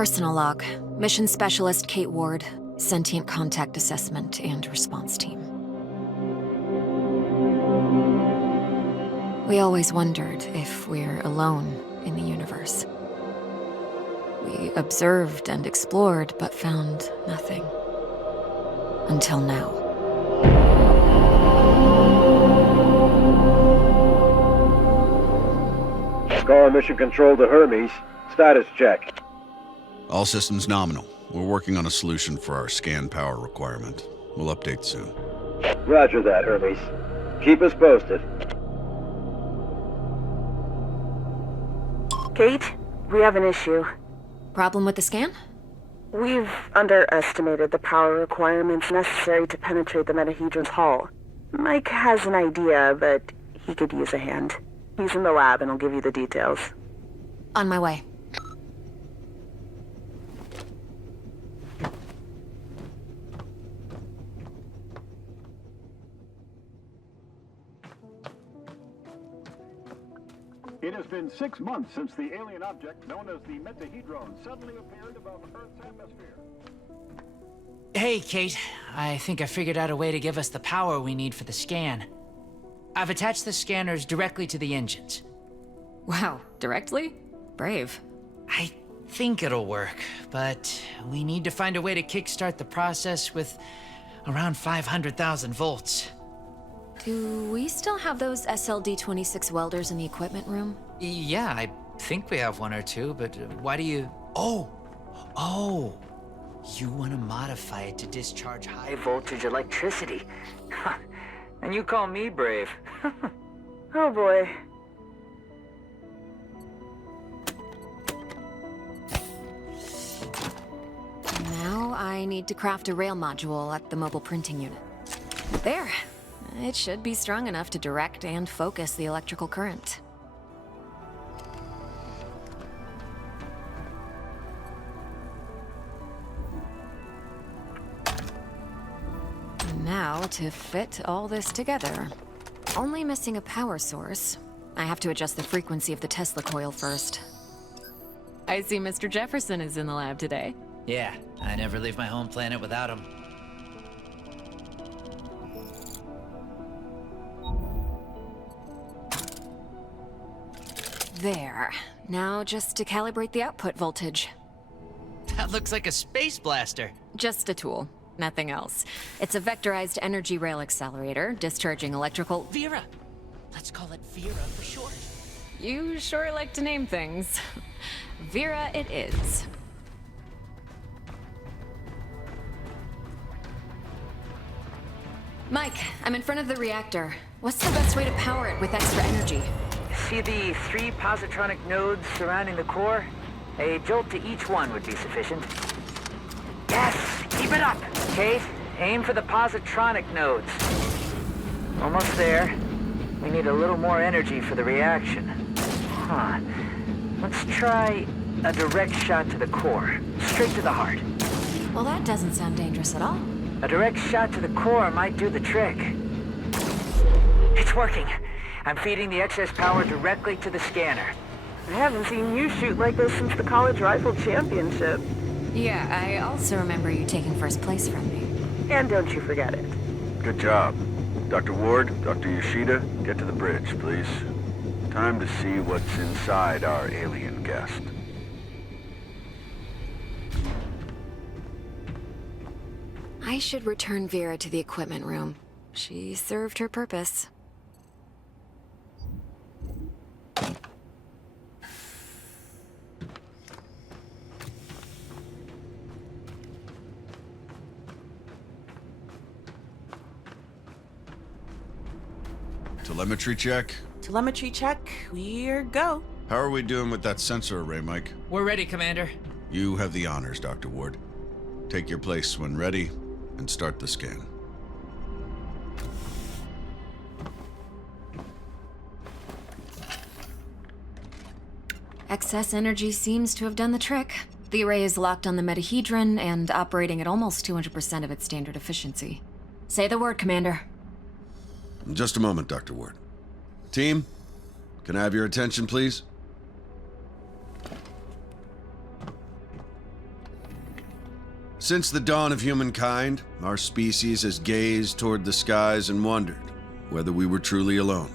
Personal log. Mission Specialist Kate Ward. Sentient Contact Assessment and Response Team. We always wondered if we're alone in the universe. We observed and explored, but found nothing. Until now. Calling Mission Control to Hermes. Status check. All systems nominal. We're working on a solution for our scan power requirement. We'll update soon. Roger that, Hermes. Keep us posted. Kate, we have an issue. Problem with the scan? We've underestimated the power requirements necessary to penetrate the metahedron's hull. Mike has an idea, but he could use a hand. He's in the lab and will give you the details. On my way. It has been 6 months since the alien object known as the metahedron suddenly appeared above Earth's atmosphere. Hey, Kate. I think I figured out a way to give us the power we need for the scan. I've attached the scanners directly to the engines. Wow, directly? Brave. I think it'll work, but we need to find a way to kickstart the process with around 500,000 volts. Do we still have those SLD-26 welders in the equipment room? Yeah, I think we have one or two, but why do you... Oh! You want to modify it to discharge high voltage electricity. And you call me brave. Oh boy. Now I need to craft a rail module at the mobile printing unit. There. It should be strong enough to direct and focus the electrical current. And now to fit all this together. Only missing a power source. I have to adjust the frequency of the Tesla coil first. I see Mr. Jefferson is in the lab today. Yeah, I never leave my home planet without him. There. Now just to calibrate the output voltage. That looks like a space blaster. Just a tool. Nothing else. It's a vectorized energy rail accelerator, discharging electrical... Vera! Let's call it Vera for short. You sure like to name things. Vera it is. Mike, I'm in front of the reactor. What's the best way to power it with extra energy? See the 3 positronic nodes surrounding the core? A jolt to each one would be sufficient. Yes! Keep it up! Kate, aim for the positronic nodes. Almost there. We need a little more energy for the reaction. Let's try a direct shot to the core. Straight to the heart. Well, that doesn't sound dangerous at all. A direct shot to the core might do the trick. It's working. I'm feeding the excess power directly to the scanner. I haven't seen you shoot like this since the college rifle championship. Yeah, I also remember you taking first place from me. And don't you forget it. Good job. Dr. Ward, Dr. Yoshida, get to the bridge, please. Time to see what's inside our alien guest. I should return Vera to the equipment room. She served her purpose. Telemetry check? Telemetry check. We're go. How are we doing with that sensor array, Mike? We're ready, Commander. You have the honors, Dr. Ward. Take your place when ready, and start the scan. Excess energy seems to have done the trick. The array is locked on the metahedron and operating at almost 200% of its standard efficiency. Say the word, Commander. Just a moment, Dr. Ward. Team, can I have your attention, please? Since the dawn of humankind, our species has gazed toward the skies and wondered whether we were truly alone.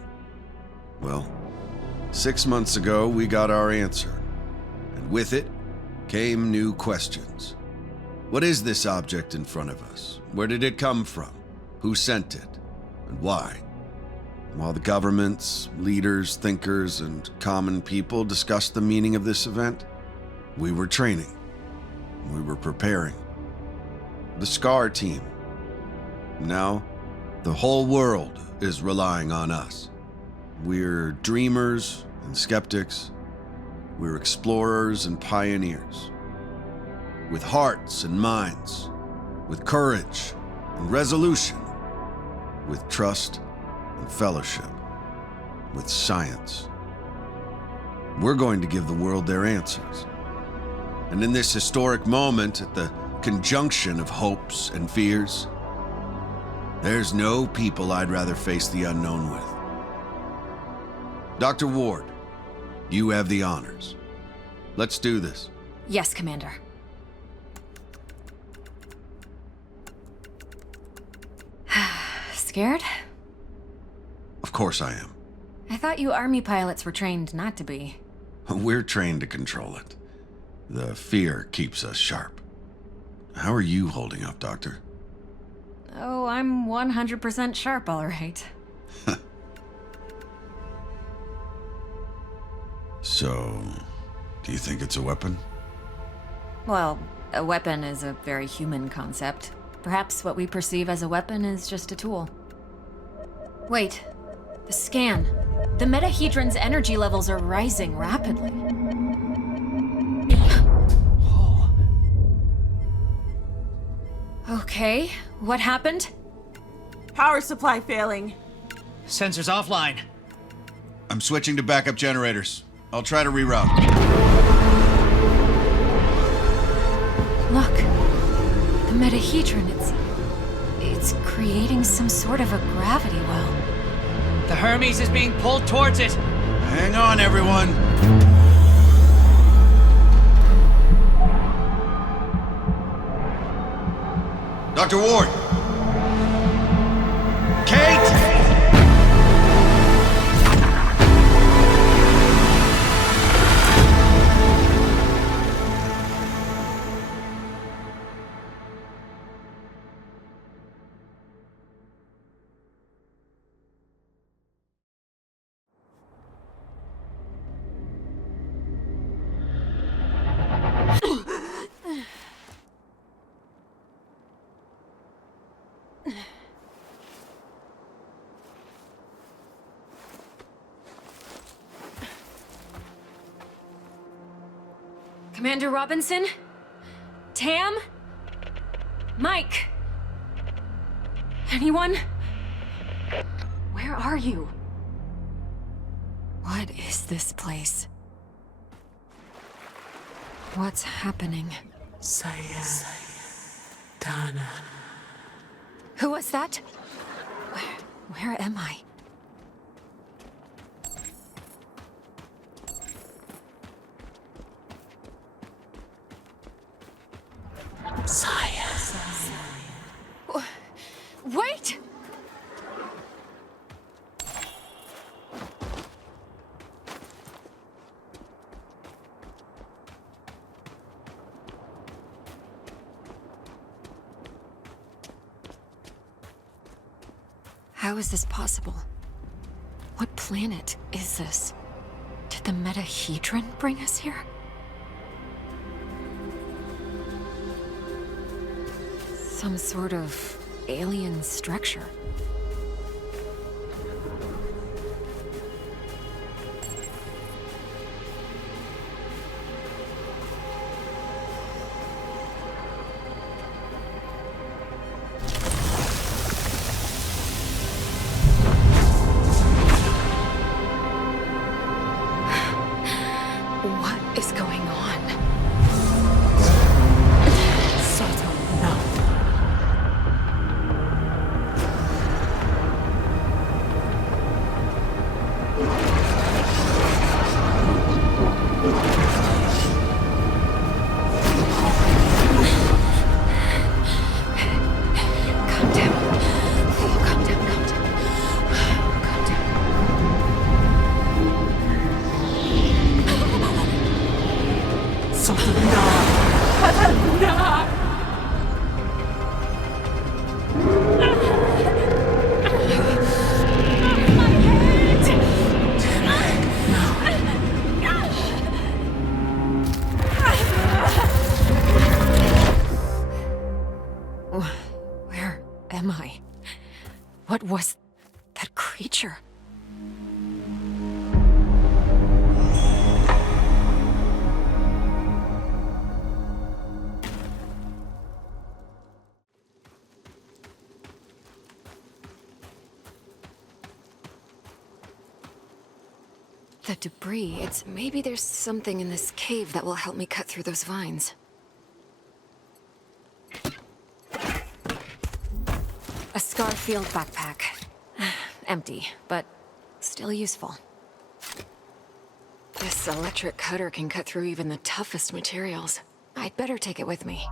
Well, 6 months ago, we got our answer. And with it came new questions. What is this object in front of us? Where did it come from? Who sent it? And why? While the governments, leaders, thinkers, and common people discussed the meaning of this event, we were training. We were preparing. The SCAR team. Now, the whole world is relying on us. We're dreamers and skeptics. We're explorers and pioneers. With hearts and minds, with courage and resolution, with trust and fellowship, with science. We're going to give the world their answers. And in this historic moment, at the conjunction of hopes and fears, there's no people I'd rather face the unknown with. Dr. Ward, you have the honors. Let's do this. Yes, Commander. Scared? Of course I am. I thought you Army pilots were trained not to be. We're trained to control it. The fear keeps us sharp. How are you holding up, Doctor? Oh, I'm 100% sharp, all right. So, do you think it's a weapon? Well, a weapon is a very human concept. Perhaps what we perceive as a weapon is just a tool. Wait, the scan. The metahedron's energy levels are rising rapidly. Okay, what happened? Power supply failing. Sensors offline. I'm switching to backup generators. I'll try to reroute. Look, the metahedron, it's creating some sort of a gravity well. The Hermes is being pulled towards it. Hang on, everyone. Dr. Ward! Kate! Commander Robinson? Tam? Mike? Anyone? Where are you? What is this place? What's happening? Dana. Who was that? Where am I? Wait! How is this possible? What planet is this? Did the metahedron bring us here? Some sort of alien structure. What is going on? What was that creature? The debris, maybe there's something in this cave that will help me cut through those vines. A Scarfield backpack. Empty, but still useful. This electric cutter can cut through even the toughest materials. I'd better take it with me.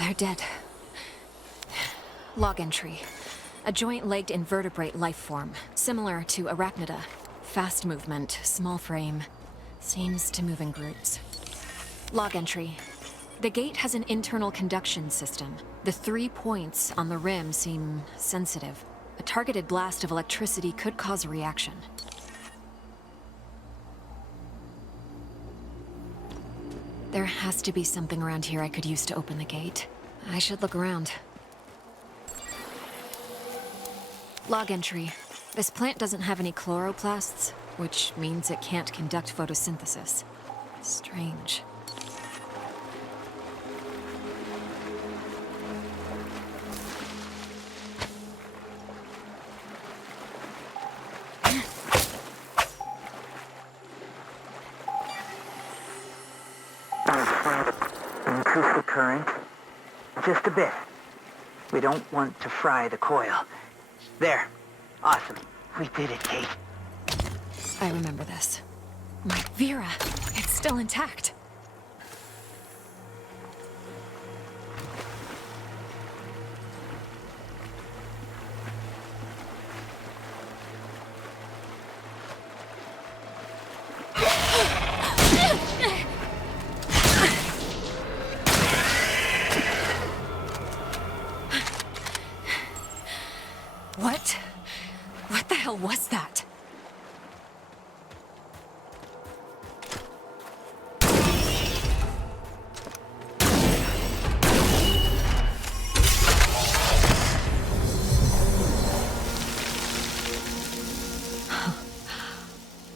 They're dead. Log entry. A joint-legged invertebrate life form, similar to arachnida. Fast movement, small frame. Seems to move in groups. Log entry. The gate has an internal conduction system. The 3 points on the rim seem sensitive. A targeted blast of electricity could cause a reaction. There has to be something around here I could use to open the gate. I should look around. Log entry. This plant doesn't have any chloroplasts, which means it can't conduct photosynthesis. Strange. Increase the current. Just a bit. We don't want to fry the coil. There. Awesome. We did it, Kate. I remember this. My Vera, it's still intact. What the hell was that?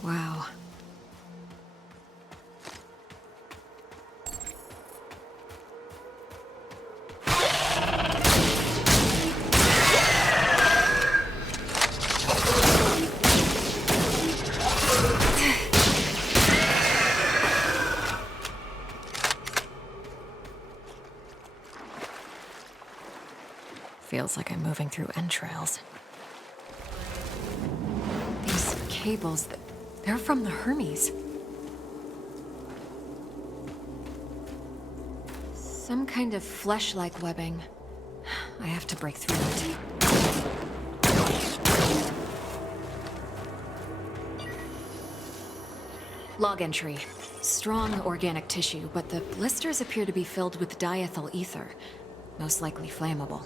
Wow. Feels like I'm moving through entrails. These cables, they're from the Hermes. Some kind of flesh-like webbing. I have to break through it. Log entry. Strong organic tissue, but the blisters appear to be filled with diethyl ether. Most likely flammable.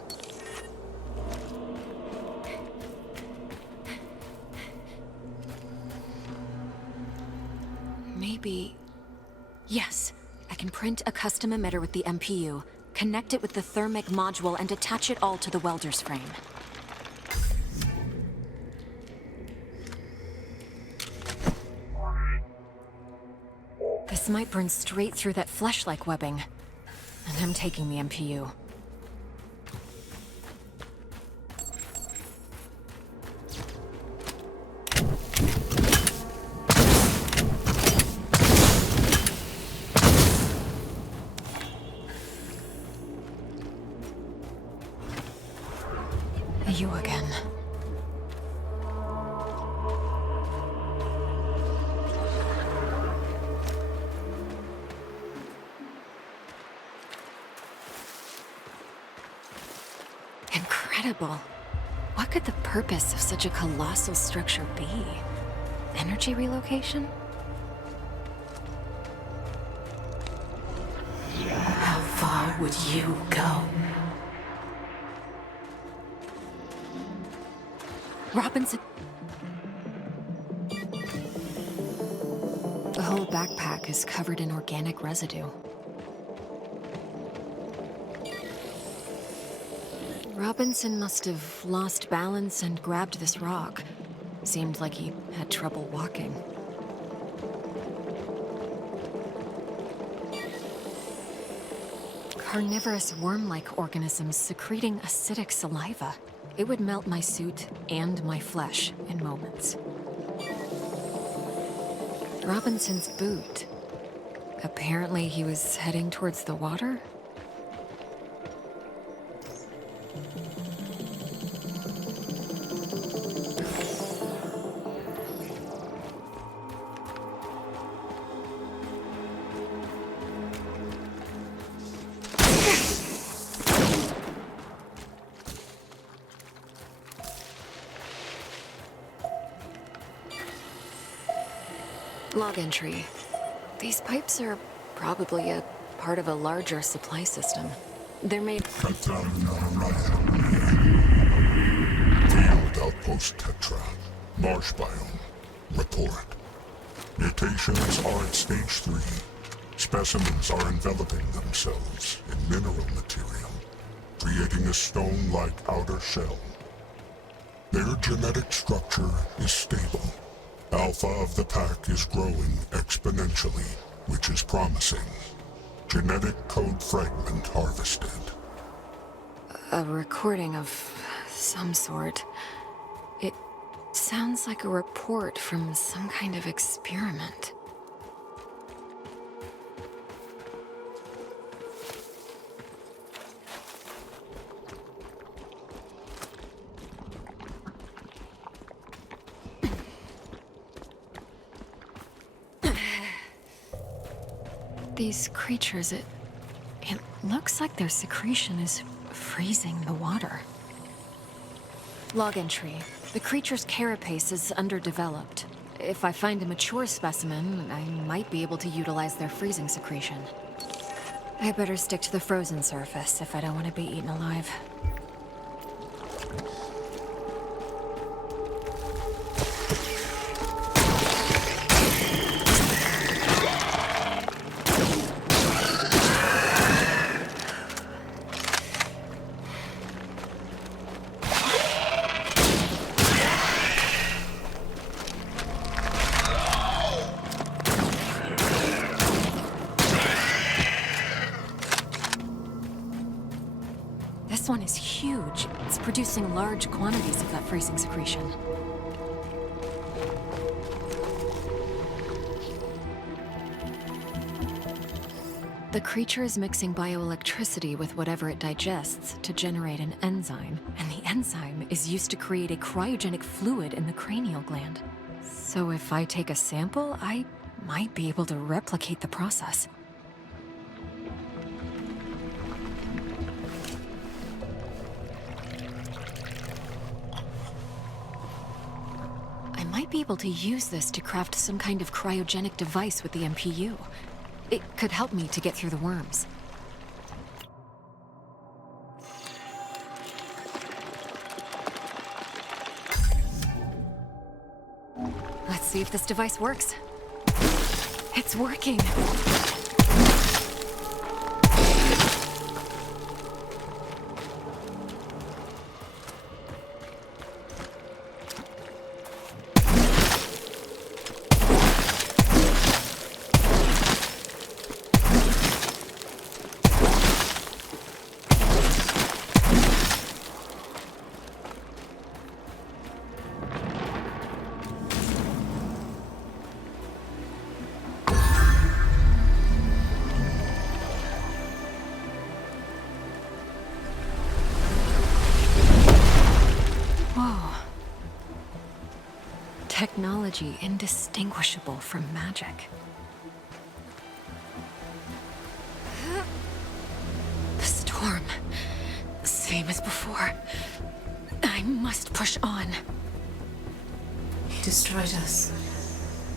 Maybe... Yes, I can print a custom emitter with the MPU, connect it with the thermic module, and attach it all to the welder's frame. This might burn straight through that flesh-like webbing. And I'm taking the MPU. You again. Incredible. What could the purpose of such a colossal structure be? Energy relocation? How far would you go? Robinson... The whole backpack is covered in organic residue. Robinson must have lost balance and grabbed this rock. Seemed like he had trouble walking. Carnivorous worm-like organisms secreting acidic saliva. It would melt my suit and my flesh in moments. Robinson's boot. Apparently he was heading towards the water? Log entry. These pipes are probably a part of a larger supply system. They're made... Field Outpost Tetra. Marsh biome. Report. Mutations are at stage 3. Specimens are enveloping themselves in mineral material, creating a stone-like outer shell. Their genetic structure is stable. Alpha of the pack is growing exponentially, which is promising. Genetic code fragment harvested. A recording of some sort. It sounds like a report from some kind of experiment. These creatures, it looks like their secretion is freezing the water. Log entry. The creature's carapace is underdeveloped. If I find a mature specimen, I might be able to utilize their freezing secretion. I better stick to the frozen surface if I don't want to be eaten alive. This one is huge. It's producing large quantities of that freezing secretion. The creature is mixing bioelectricity with whatever it digests to generate an enzyme, and the enzyme is used to create a cryogenic fluid in the cranial gland. So if I take a sample, I might be able to replicate the process. I might be able to use this to craft some kind of cryogenic device with the MPU. It could help me to get through the worms. Let's see if this device works. It's working! Technology indistinguishable from magic. The storm. Same as before. I must push on. He destroyed us.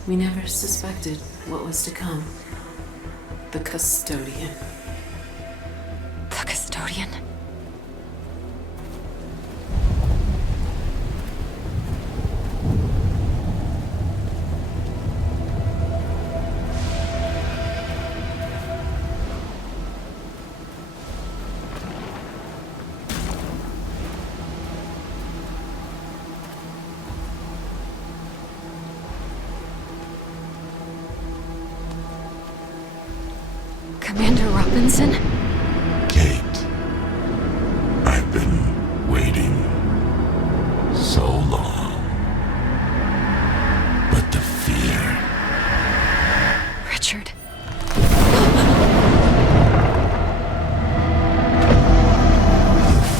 We never suspected what was to come. The custodian. The custodian? Commander Robinson? Kate, I've been waiting so long. But the fear... Richard.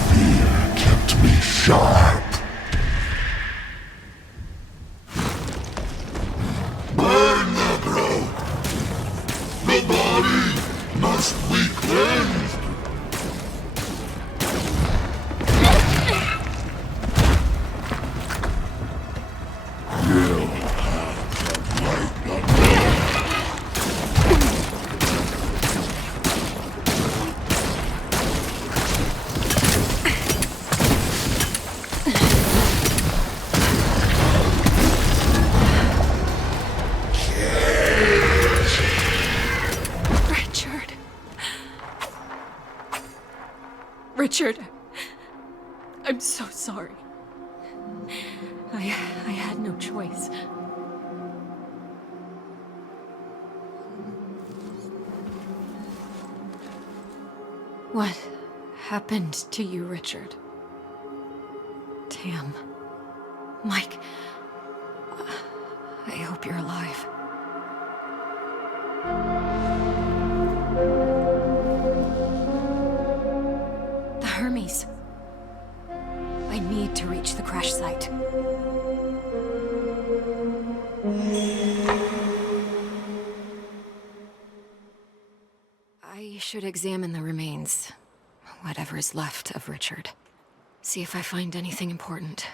Fear kept me sharp. Burn the growth! The body must be cleansed! Richard, I'm so sorry. I had no choice. What happened to you, Richard? Tam. Mike. I hope you're alive. Hermes. I need to reach the crash site. I should examine the remains. Whatever is left of Richard. See if I find anything important.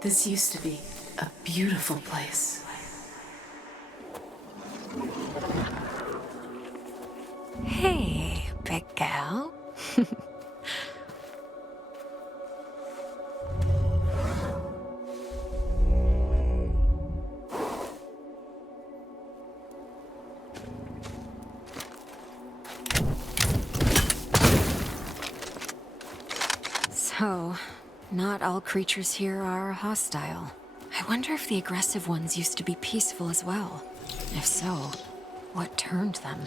This used to be a beautiful place. Hey, big gal. So, not all creatures here are hostile. I wonder if the aggressive ones used to be peaceful as well. If so, what turned them?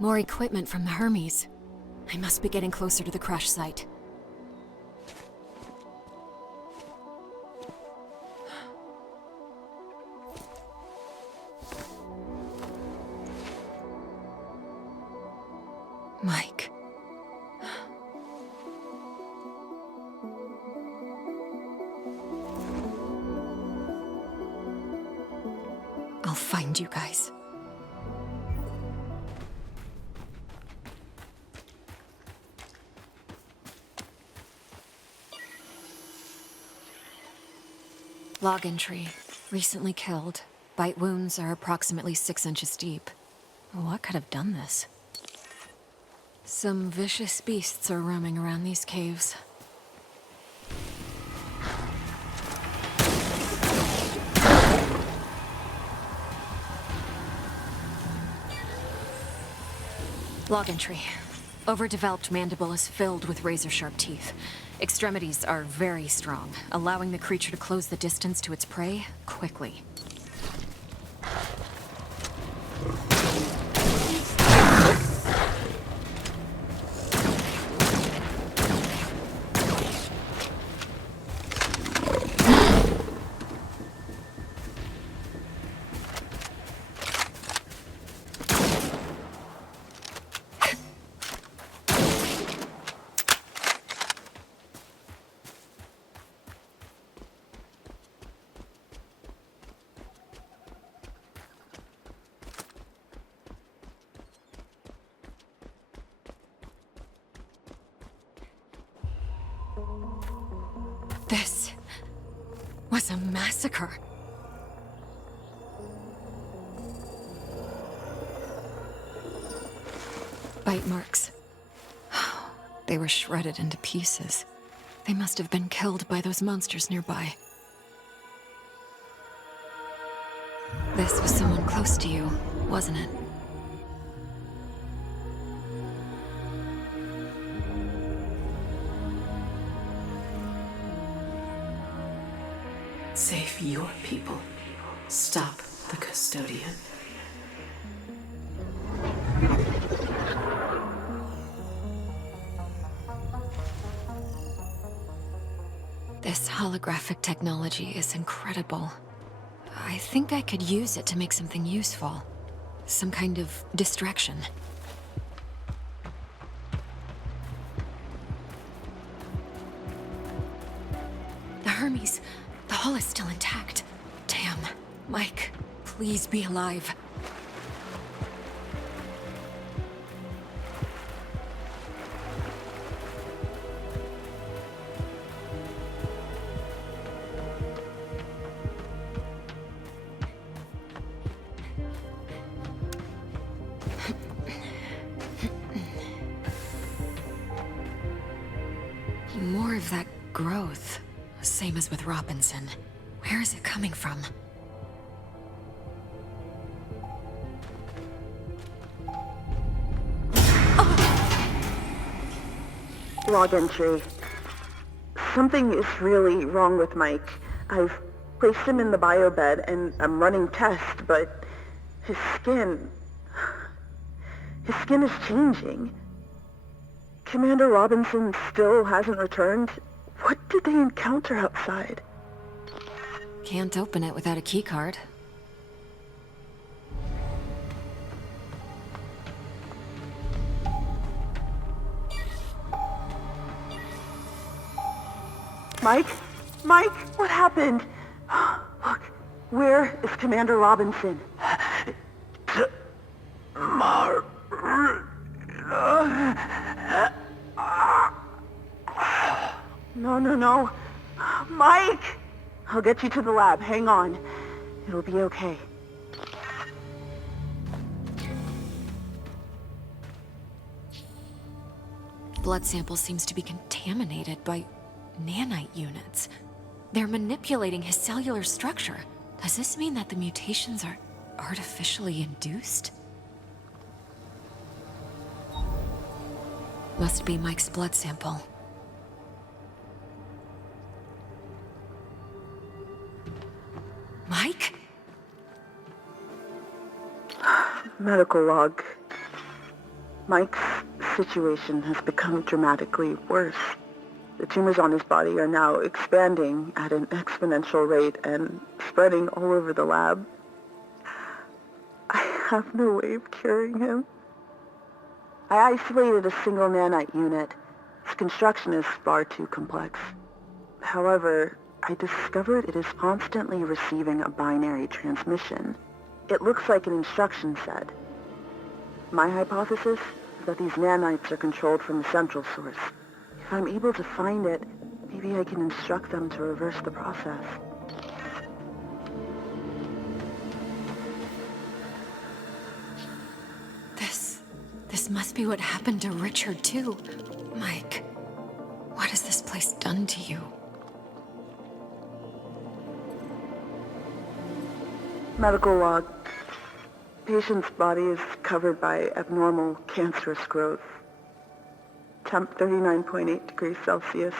More equipment from the Hermes. I must be getting closer to the crash site. Mike. I'll find you guys. Log entry. Recently killed. Bite wounds are approximately 6 inches deep. What could have done this? Some vicious beasts are roaming around these caves. Log entry. Overdeveloped mandible is filled with razor-sharp teeth. Extremities are very strong, allowing the creature to close the distance to its prey quickly. was a massacre. Bite marks. They were shredded into pieces. They must have been killed by those monsters nearby. This was someone close to you, wasn't it? Save your people. Stop the custodian. This holographic technology is incredible. I think I could use it to make something useful. Some kind of distraction. The Hermes. The hull is still intact. Damn. Mike, please be alive. More of that growth. Same as with Robinson. Where is it coming from? Log entry. Something is really wrong with Mike. I've placed him in the biobed and I'm running tests, but his skin is changing. Commander Robinson still hasn't returned. What did they encounter outside? Can't open it without a keycard. Mike? Mike, what happened? Look, where is Commander Robinson? No. Mike! I'll get you to the lab. Hang on. It'll be okay. Blood sample seems to be contaminated by nanite units. They're manipulating his cellular structure. Does this mean that the mutations are artificially induced? Must be Mike's blood sample. Mike? Medical log. Mike's situation has become dramatically worse. The tumors on his body are now expanding at an exponential rate and spreading all over the lab. I have no way of curing him. I isolated a single nanite unit. Its construction is far too complex. However, I discovered it is constantly receiving a binary transmission. It looks like an instruction set. My hypothesis is that these nanites are controlled from the central source. If I'm able to find it, maybe I can instruct them to reverse the process. This must be what happened to Richard, too. Mike, what has this place done to you? Medical log. Patient's body is covered by abnormal cancerous growth. Temp 39.8 degrees Celsius.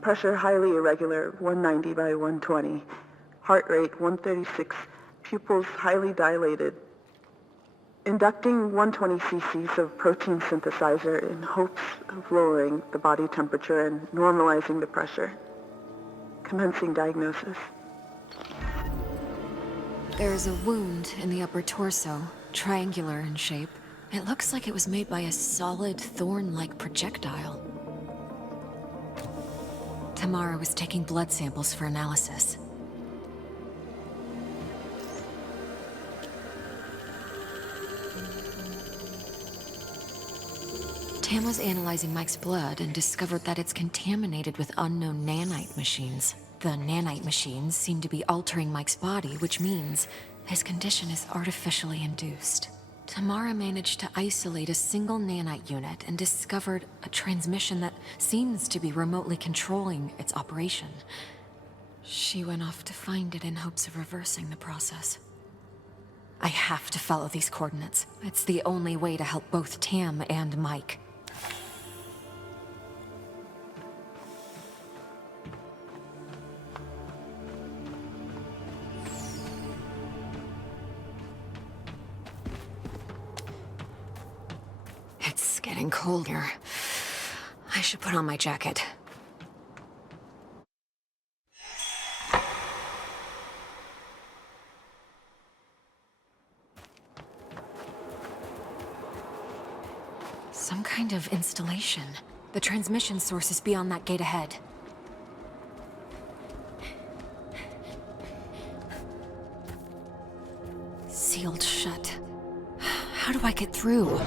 Pressure highly irregular, 190 by 120. Heart rate 136. Pupils highly dilated. Inducting 120 cc's of protein synthesizer in hopes of lowering the body temperature and normalizing the pressure. Commencing diagnosis. There is a wound in the upper torso, triangular in shape. It looks like it was made by a solid, thorn-like projectile. Tamara was taking blood samples for analysis. Tam was analyzing Mike's blood and discovered that it's contaminated with unknown nanite machines. The nanite machines seem to be altering Mike's body, which means his condition is artificially induced. Tamara managed to isolate a single nanite unit and discovered a transmission that seems to be remotely controlling its operation. She went off to find it in hopes of reversing the process. I have to follow these coordinates. It's the only way to help both Tam and Mike. It's getting cold here. I should put on my jacket. Some kind of installation. The transmission source is beyond that gate ahead. Sealed shut. How do I get through?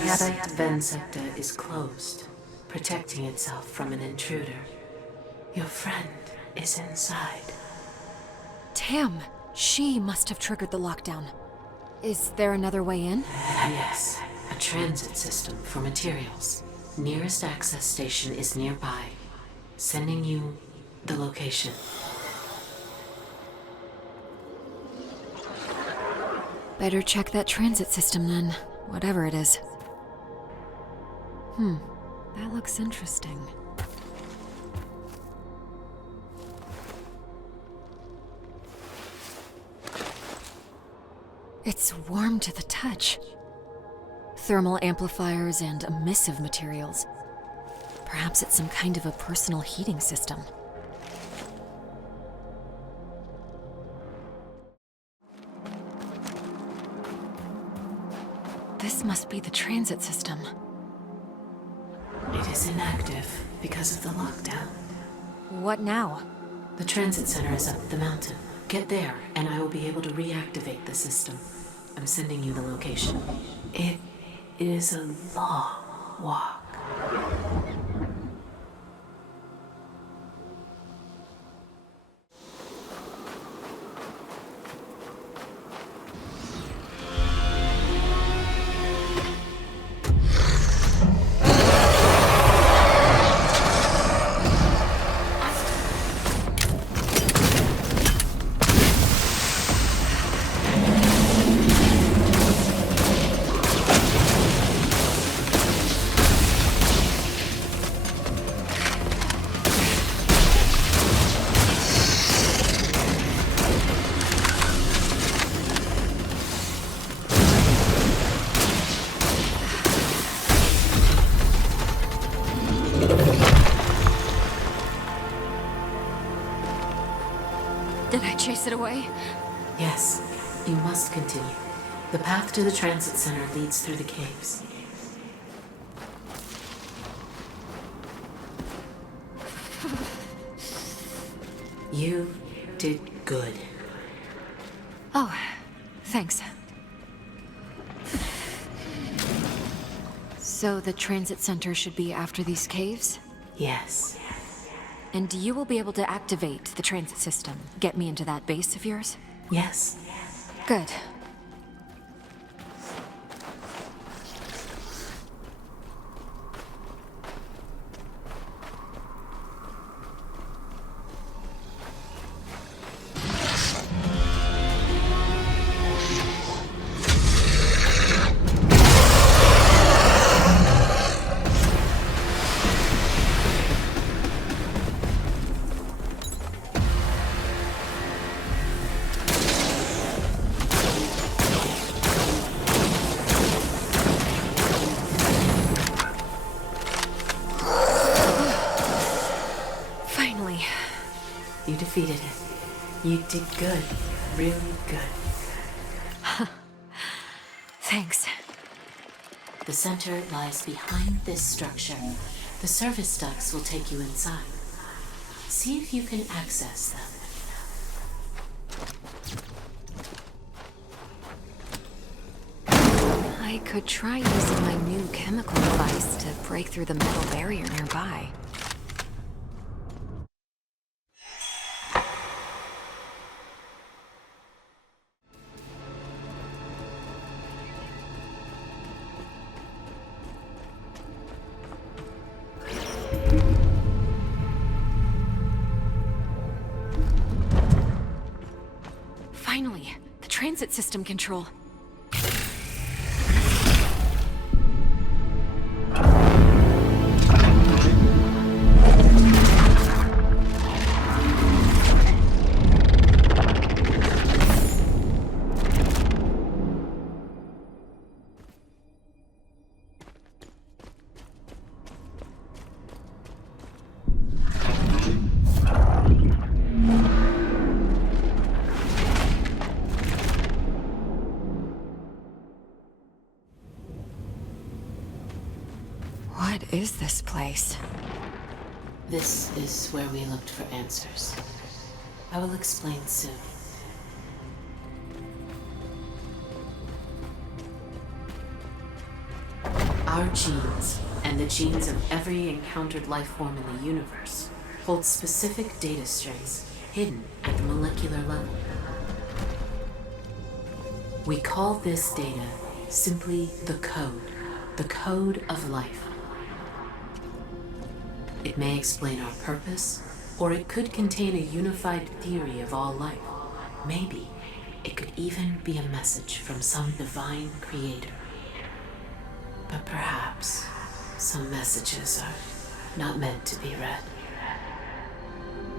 The site vent sector is closed, protecting itself from an intruder. Your friend is inside. Tam! She must have triggered the lockdown. Is there another way in? Yes, a transit system for materials. Nearest access station is nearby. Sending you the location. Better check that transit system then, whatever it is. That looks interesting. It's warm to the touch. Thermal amplifiers and emissive materials. Perhaps it's some kind of a personal heating system. This must be the transit system. It is inactive because of the lockdown. What now? The transit center is up the mountain. Get there, and I will be able to reactivate the system. I'm sending you the location. It is a long walk. Did I chase it away? Yes, you must continue. The path to the transit center leads through the caves. You did good. Oh, thanks. So the transit center should be after these caves? Yes. And you will be able to activate the transit system, get me into that base of yours? Yes. Good. You defeated it. You did good. Really good. Thanks. The center lies behind this structure. The service ducts will take you inside. See if you can access them. I could try using my new chemical device to break through the metal barrier nearby. Finally, the transit system control. What is this place? This is where we looked for answers. I will explain soon. Our genes, and the genes of every encountered life form in the universe, hold specific data strings hidden at the molecular level. We call this data simply the code of life. It may explain our purpose, or it could contain a unified theory of all life. Maybe it could even be a message from some divine creator. But perhaps some messages are not meant to be read.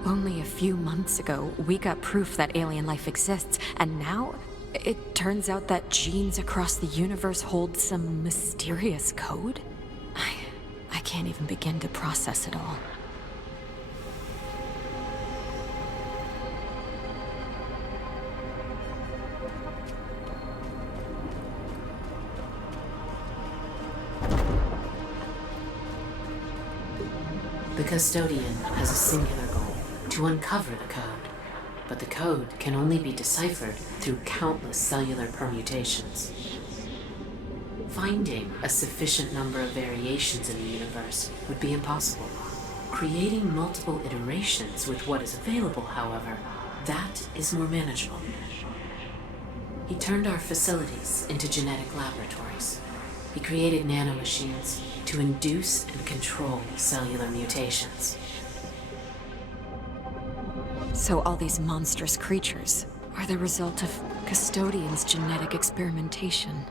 Only a few months ago, we got proof that alien life exists, and now it turns out that genes across the universe hold some mysterious code? I can't even begin to process it all. The custodian has a singular goal: to uncover the code. But the code can only be deciphered through countless cellular permutations. Finding a sufficient number of variations in the universe would be impossible. Creating multiple iterations with what is available, however, that is more manageable. He turned our facilities into genetic laboratories. He created nanomachines to induce and control cellular mutations. So all these monstrous creatures are the result of Custodian's genetic experimentation.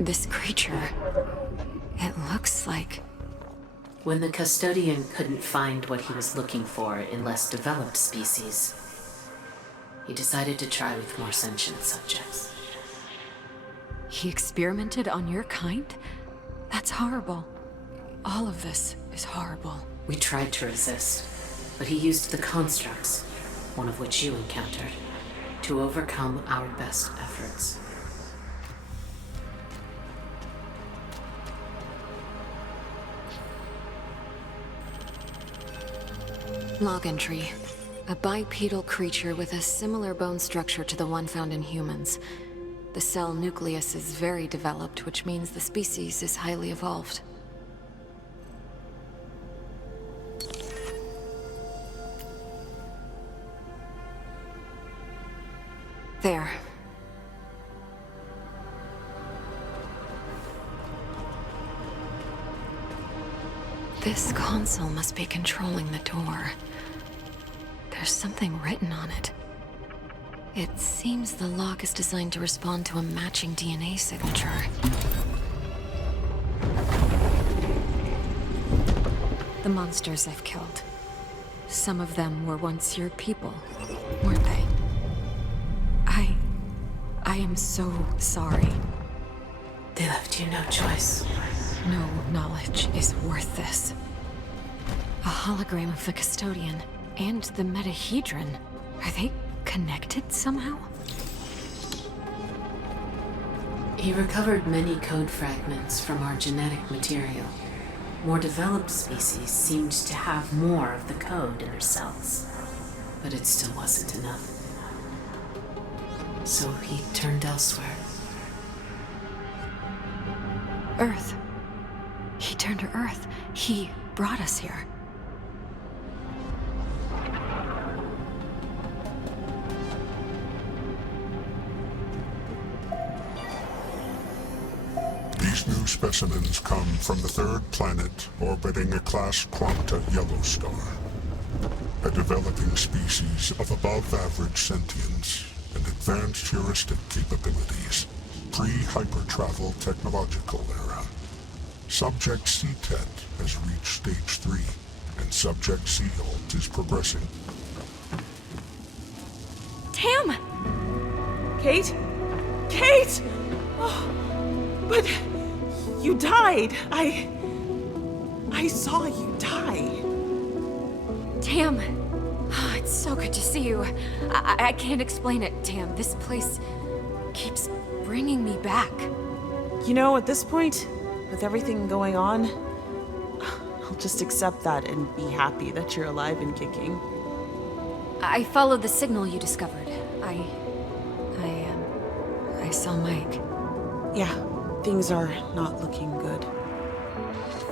This creature, it looks like... When the custodian couldn't find what he was looking for in less developed species, he decided to try with more sentient subjects. He experimented on your kind? That's horrible. All of this is horrible. We tried to resist, but he used the constructs, one of which you encountered, to overcome our best efforts. Log entry. A bipedal creature with a similar bone structure to the one found in humans. The cell nucleus is very developed, which means the species is highly evolved. There. This console must be controlling the door. There's something written on it. It seems the lock is designed to respond to a matching DNA signature. The monsters I've killed. Some of them were once your people, weren't they? I am so sorry. They left you no choice. No knowledge is worth this. A hologram of the custodian and the metahedron. Are they connected somehow? He recovered many code fragments from our genetic material. More developed species seemed to have more of the code in their cells, but it still wasn't enough. So he turned elsewhere. Earth. He turned to Earth. He brought us here. These new specimens come from the third planet orbiting a class Quanta yellow star. A developing species of above-average sentience and advanced heuristic capabilities. Pre-hypertravel technological era. Subject C-Tet has reached stage 3, and Subject C-Alt is progressing. Tam! Kate? Kate! Oh, but you died. I saw you die. Tam! Oh, it's so good to see you. I can't explain it, Tam. This place keeps bringing me back. You know, at this point, with everything going on, I'll just accept that and be happy that you're alive and kicking. I followed the signal you discovered. I saw Mike. Yeah, things are not looking good.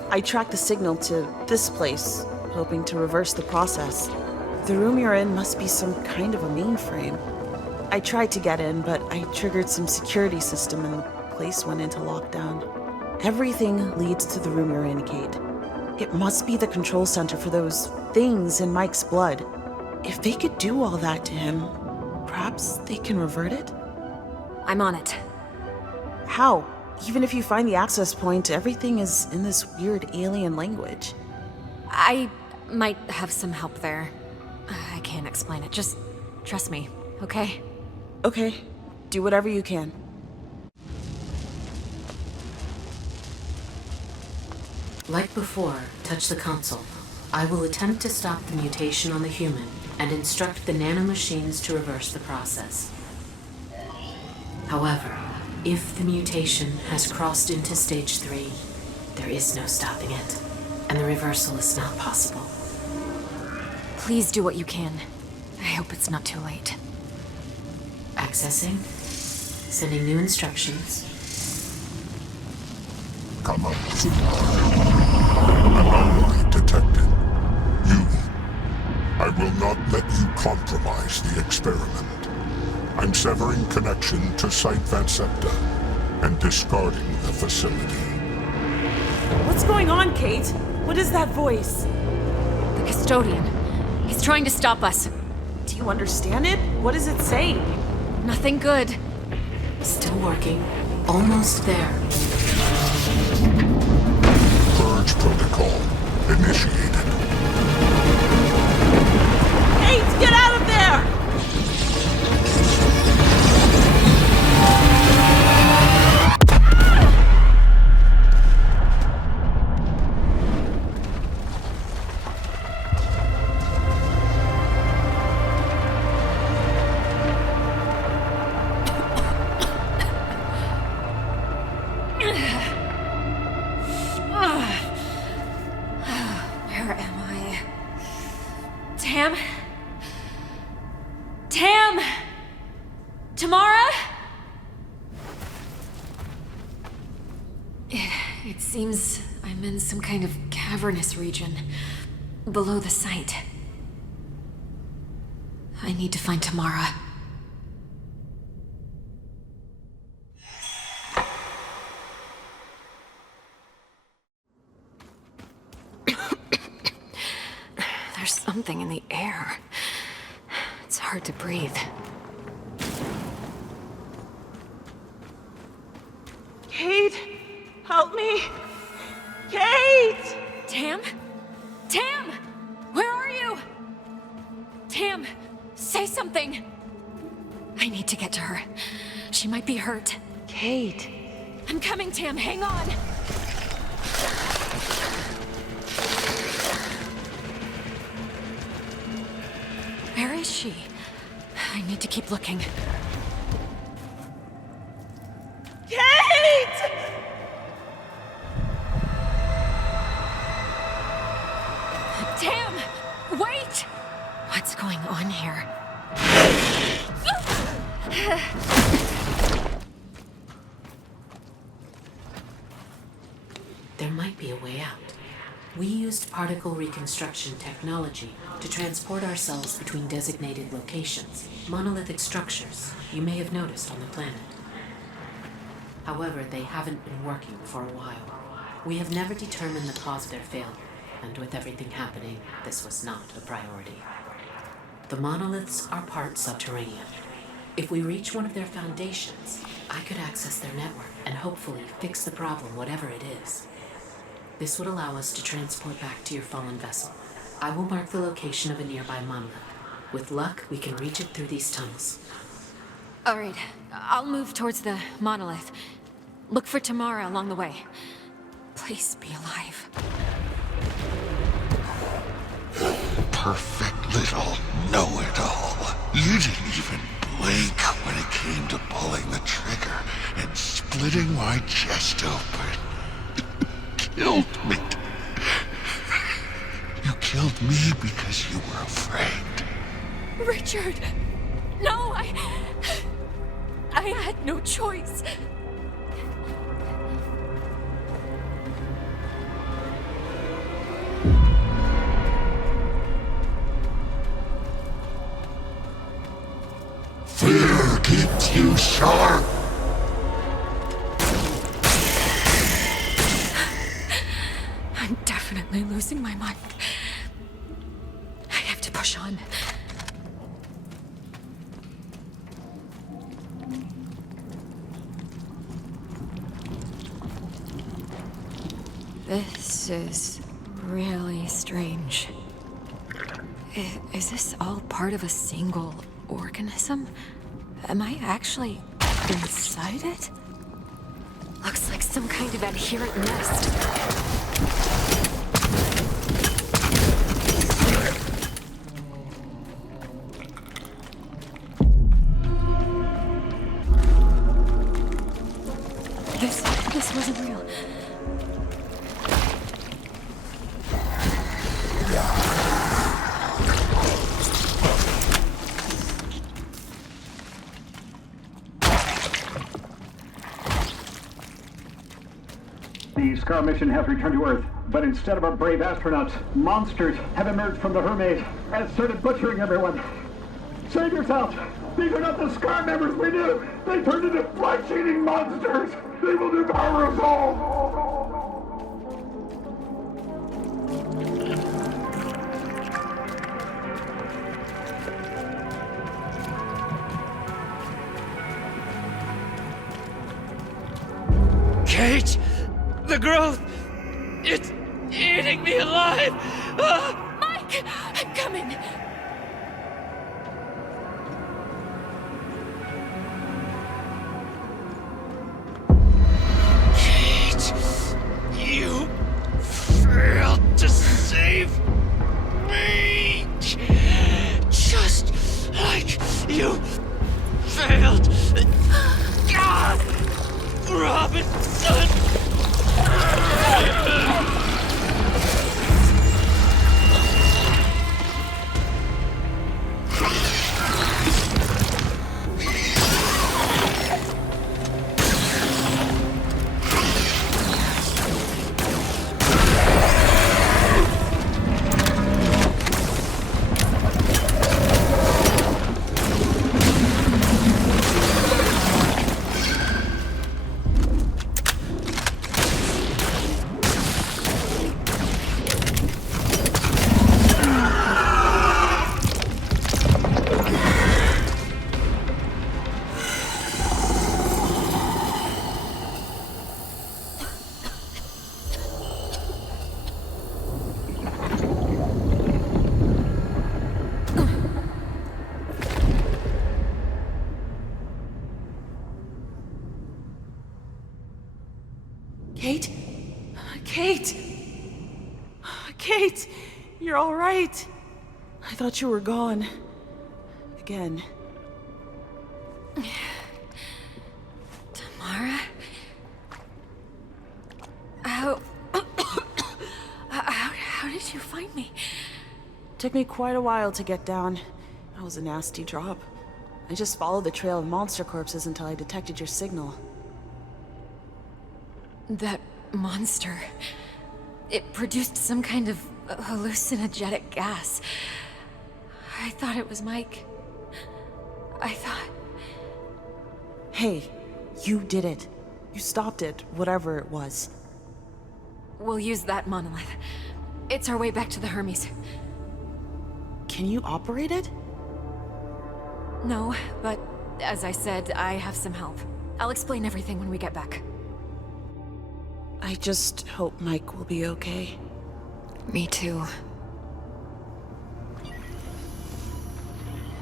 I tracked the signal to this place, hoping to reverse the process. The room you're in must be some kind of a mainframe. I tried to get in, but I triggered some security system and the place went into lockdown. Everything leads to the room you're in, Kate. It must be the control center for those things in Mike's blood. If they could do all that to him, perhaps they can revert it? I'm on it. How? Even if you find the access point, everything is in this weird alien language. I might have some help there. I can't explain it. Just trust me, okay? Okay, do whatever you can. Like before, touch the console. I will attempt to stop the mutation on the human and instruct the nanomachines to reverse the process. However, if the mutation has crossed into stage 3, there is no stopping it, and the reversal is not possible. Please do what you can. I hope it's not too late. Accessing. Sending new instructions. Come up, anomaly detected. You. I will not let you compromise the experiment. I'm severing connection to Site Vansepta and discarding the facility. What's going on, Kate? What is that voice? The custodian. He's trying to stop us. Do you understand it? What is it saying? Nothing good. Still working. Almost there. Purge protocol initiated. Kate, get out of there! Where am I? Tam? Tam? Tamara? It seems I'm in some kind of cavernous region below the site. I need to find Tamara. There's something in the air. It's hard to breathe. Kate, help me! Kate! Tam? Tam! Where are you? Tam, say something! I need to get to her. She might be hurt. Kate. I'm coming, Tam. Hang on. Where is she? I need to keep looking. Kate! Tam! Wait! What's going on here? There might be a way out. We used particle reconstruction technology to transport ourselves between designated locations, monolithic structures you may have noticed on the planet. However, they haven't been working for a while. We have never determined the cause of their failure, and with everything happening, this was not a priority. The monoliths are part subterranean. If we reach one of their foundations, I could access their network and hopefully fix the problem, whatever it is. This would allow us to transport back to your fallen vessel. I will mark the location of a nearby monolith. With luck, we can reach it through these tunnels. All right, I'll move towards the monolith. Look for Tamara along the way. Please be alive. Perfect little know-it-all. You didn't even blink when it came to pulling the trigger and splitting my chest open. Killed me. You killed me because you were afraid. Richard! No, I had no choice. Fear keeps you sharp. I'm definitely losing my mind. I have to push on. This is really strange. Is this all part of a single organism? Am I actually inside it? Looks like some kind of adherent nest. This wasn't real. The Scar mission has returned to Earth, but instead of our brave astronauts, monsters have emerged from the Hermes and started butchering everyone. Save yourselves! These are not the Scar members we knew! They turned into flesh-eating monsters! They will devour us all! Kate! The growth! It's eating me alive! Ah! Mike! I'm coming! Kate! You failed to save me! Just like you failed Robinson! Kate? Kate! Kate! You're all right. I thought you were gone. Again. Tamara? How did you find me? Took me quite a while to get down. That was a nasty drop. I just followed the trail of monster corpses until I detected your signal. That monster... It produced some kind of hallucinogenic gas. I thought it was Mike. I thought... Hey, you did it. You stopped it, whatever it was. We'll use that monolith. It's our way back to the Hermes. Can you operate it? No, but as I said, I have some help. I'll explain everything when we get back. I just hope Mike will be okay. Me too.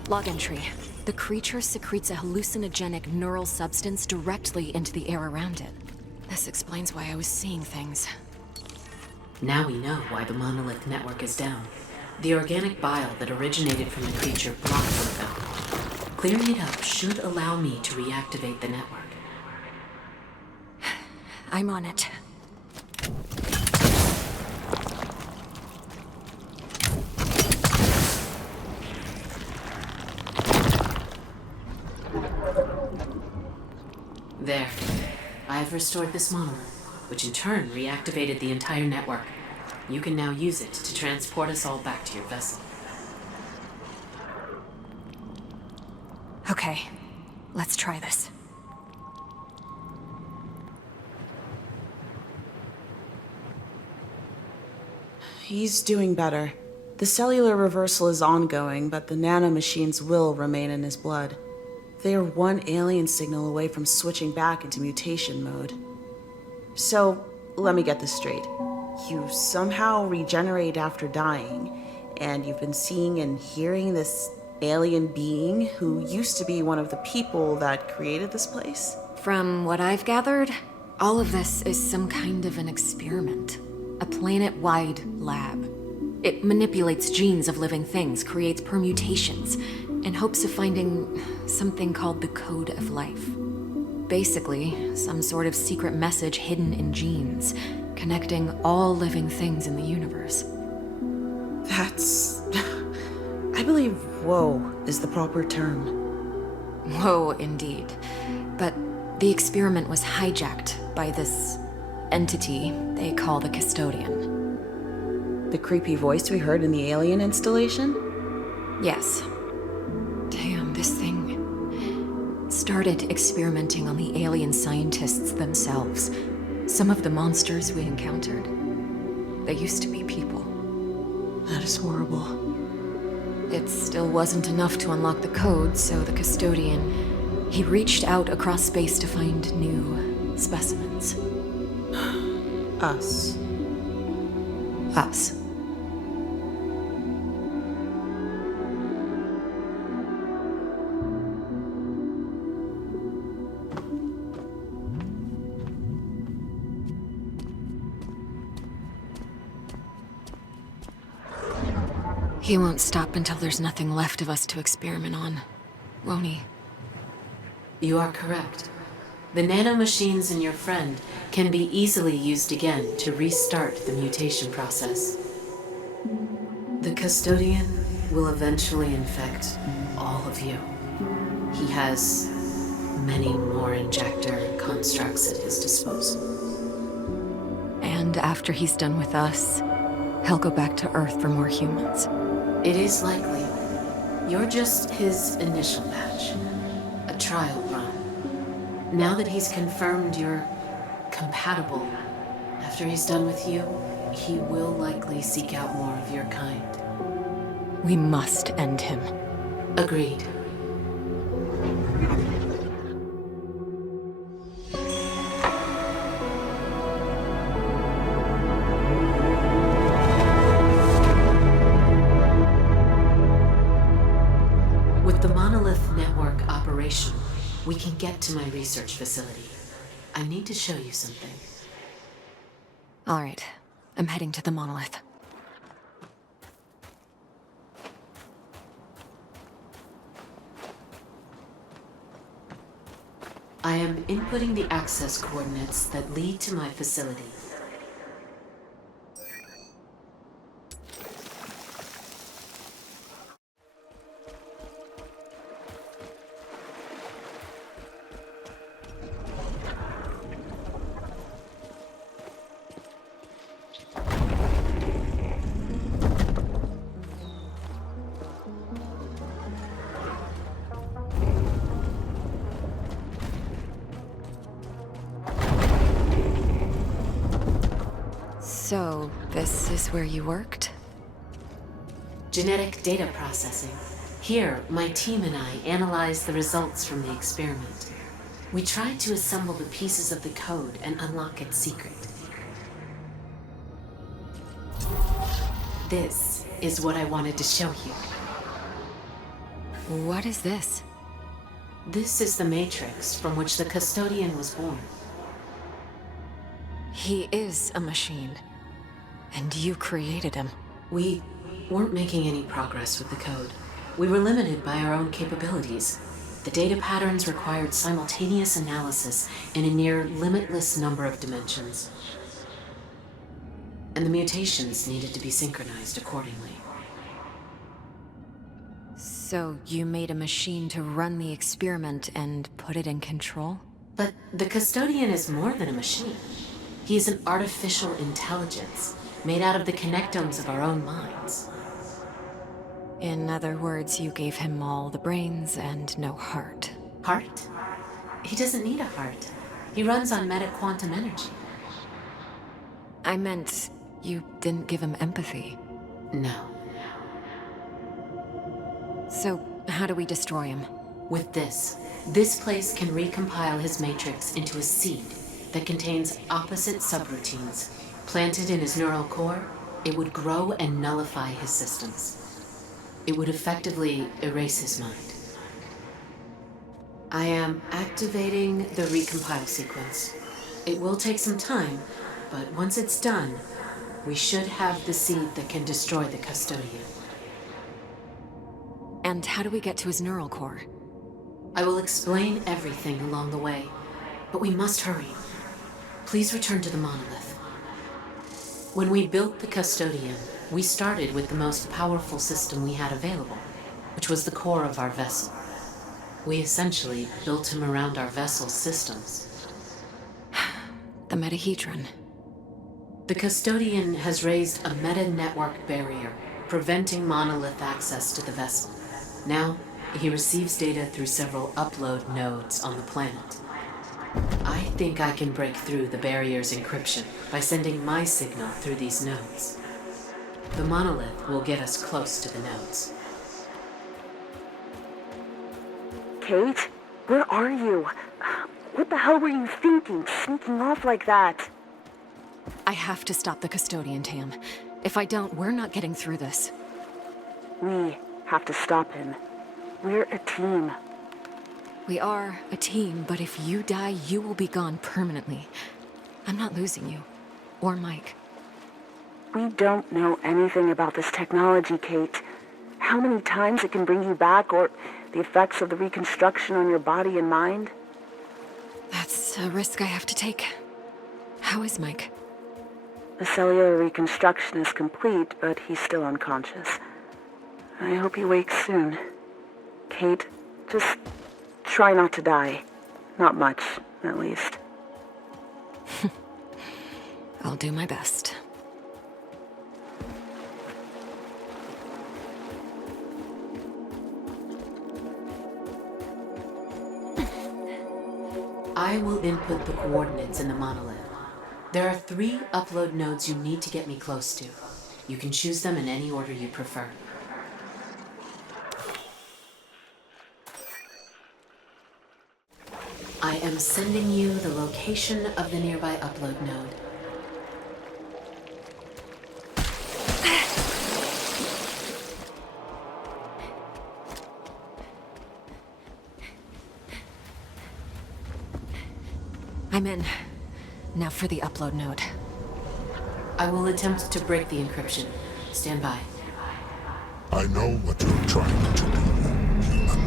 Log entry. The creature secretes a hallucinogenic neural substance directly into the air around it. This explains why I was seeing things. Now we know why the monolith network is down. The organic bile that originated from the creature blocked them. Clearing it up should allow me to reactivate the network. I'm on it. There. I've restored this monolith, which in turn reactivated the entire network. You can now use it to transport us all back to your vessel. Okay, let's try this. He's doing better. The cellular reversal is ongoing, but the nanomachines will remain in his blood. They are one alien signal away from switching back into mutation mode. So, let me get this straight. You somehow regenerate after dying, and you've been seeing and hearing this alien being who used to be one of the people that created this place? From what I've gathered, all of this is some kind of an experiment. A planet-wide lab. It manipulates genes of living things, creates permutations, in hopes of finding something called the Code of Life. Basically, some sort of secret message hidden in genes, connecting all living things in the universe. That's... I believe "whoa" is the proper term. Whoa, indeed. But the experiment was hijacked by this entity they call the Custodian. The creepy voice we heard in the alien installation? Yes. Damn, this thing started experimenting on the alien scientists themselves. Some of the monsters we encountered, they used to be people. That is horrible. It still wasn't enough to unlock the code, so the Custodian, he reached out across space to find new specimens. Us. Us. He won't stop until there's nothing left of us to experiment on, won't he? You are correct. The nanomachines in your friend can be easily used again to restart the mutation process. The Custodian will eventually infect all of you. He has many more injector constructs at his disposal. And after he's done with us, he'll go back to Earth for more humans. It is likely. You're just his initial batch. A trial run. Now that he's confirmed you're compatible, after he's done with you, he will likely seek out more of your kind. We must end him. Agreed. With the monolith network operational, we can get to my research facility. I need to show you something. All right, I'm heading to the monolith. I am inputting the access coordinates that lead to my facility. So, this is where you worked? Genetic data processing. Here, my team and I analyzed the results from the experiment. We tried to assemble the pieces of the code and unlock its secret. This is what I wanted to show you. What is this? This is the matrix from which the custodian was born. He is a machine. And you created him. We weren't making any progress with the code. We were limited by our own capabilities. The data patterns required simultaneous analysis in a near limitless number of dimensions. And the mutations needed to be synchronized accordingly. So you made a machine to run the experiment and put it in control? But the custodian is more than a machine. He is an artificial intelligence, made out of the connectomes of our own minds. In other words, you gave him all the brains and no heart. Heart? He doesn't need a heart. He runs on meta-quantum energy. I meant, you didn't give him empathy. No. So, how do we destroy him? With this. This place can recompile his matrix into a seed that contains opposite subroutines. Planted in his neural core, it would grow and nullify his systems. It would effectively erase his mind. I am activating the recompile sequence. It will take some time, but once it's done, we should have the seed that can destroy the custodian. And how do we get to his neural core? I will explain everything along the way, but we must hurry. Please return to the monolith. When we built the custodian, we started with the most powerful system we had available, which was the core of our vessel. We essentially built him around our vessel's systems. The metahedron. The custodian has raised a meta-network barrier, preventing monolith access to the vessel. Now, he receives data through several upload nodes on the planet. I think I can break through the barrier's encryption by sending my signal through these nodes. The monolith will get us close to the nodes. Kate? Where are you? What the hell were you thinking, sneaking off like that? I have to stop the custodian, Tam. If I don't, we're not getting through this. We have to stop him. We're a team. We are a team, but if you die, you will be gone permanently. I'm not losing you. Or Mike. We don't know anything about this technology, Kate. How many times it can bring you back, or the effects of the reconstruction on your body and mind? That's a risk I have to take. How is Mike? The cellular reconstruction is complete, but he's still unconscious. I hope he wakes soon. Kate, just try not to die. Not much, at least. I'll do my best. I will input the coordinates in the monolith. There are 3 upload nodes you need to get me close to. You can choose them in any order you prefer. I am sending you the location of the nearby upload node. I'm in. Now for the upload node. I will attempt to break the encryption. Stand by. I know what you're trying to do, human.